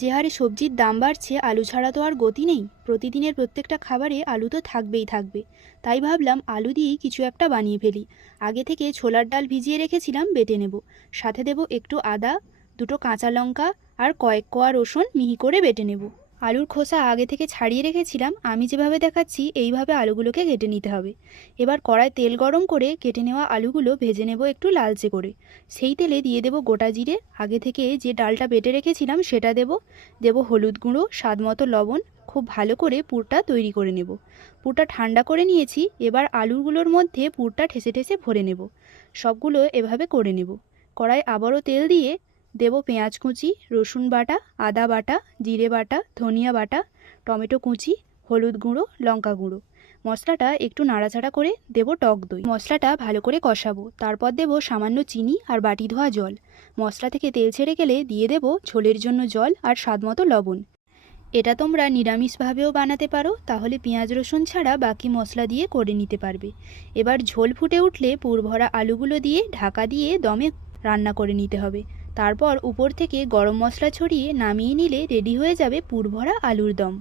যে হারে সবজির দাম বাড়ছে, আলু ছাড়া তো আর গতি নেই। প্রতিদিনের প্রত্যেকটা খাবারে আলু তো থাকবেই থাকবে। তাই ভাবলাম আলু দিয়েই কিছু একটা বানিয়ে ফেলি। আগে থেকে ছোলার ডাল ভিজিয়ে রেখেছিলাম, বেটে নেব। সাথে দেব একটু আদা, দুটো কাঁচা লঙ্কা আর কয়েক কোয়া রসুন মিহি করে বেটে নেব। আলুর খোসা আগে থেকে ছাড়িয়ে রেখেছিলাম। আমি যেভাবে দেখাচ্ছি এইভাবে আলুগুলোকে কেটে নিতে হবে। এবার কড়ায় তেল গরম করে কেটে নেওয়া আলুগুলো ভেজে নেব একটু লালচে করে। সেই তেলে দিয়ে দেব গোটা জিরে, আগে থেকে যে ডালটা বেটে রেখেছিলাম সেটা দেব হলুদ গুঁড়ো, স্বাদ মতো লবণ। খুব ভালো করে পুরটা তৈরি করে নেব। পুরটা ঠান্ডা করে নিয়েছি। এবার আলুগুলোর মধ্যে পুরটা ঠেসে ঠেসে ভরে নেব। সবগুলো এভাবে করে নেব। কড়ায় আবারও তেল দিয়ে দেব পেঁয়াজ কুচি, রসুন বাটা, আদা বাটা, জিরে বাটা, ধনিয়া বাটা, টমেটো কুচি, হলুদ গুঁড়ো, লঙ্কা গুঁড়ো। মশলাটা একটু নাড়াচাড়া করে দেব টক দই। মশলাটা ভালো করে কষাবো। তারপর দেব সামান্য চিনি আর বাটি ধোয়া জল। মশলা থেকে তেল ছেড়ে গেলে দিয়ে দেব ঝোলের জন্য জল আর স্বাদমতো লবণ। এটা তোমরা নিরামিষভাবেও বানাতে পারো, তাহলে পেঁয়াজ রসুন ছাড়া বাকি মশলা দিয়ে করে নিতে পারবে। এবার ঝোল ফুটে উঠলে পুরভরা আলুগুলো দিয়ে ঢাকা দিয়ে দমে রান্না করে নিতে হবে। তারপর উপর থেকে গরম মশলা ছড়িয়ে নামিয়ে নিলে রেডি হয়ে যাবে পুরভরা আলুর দম।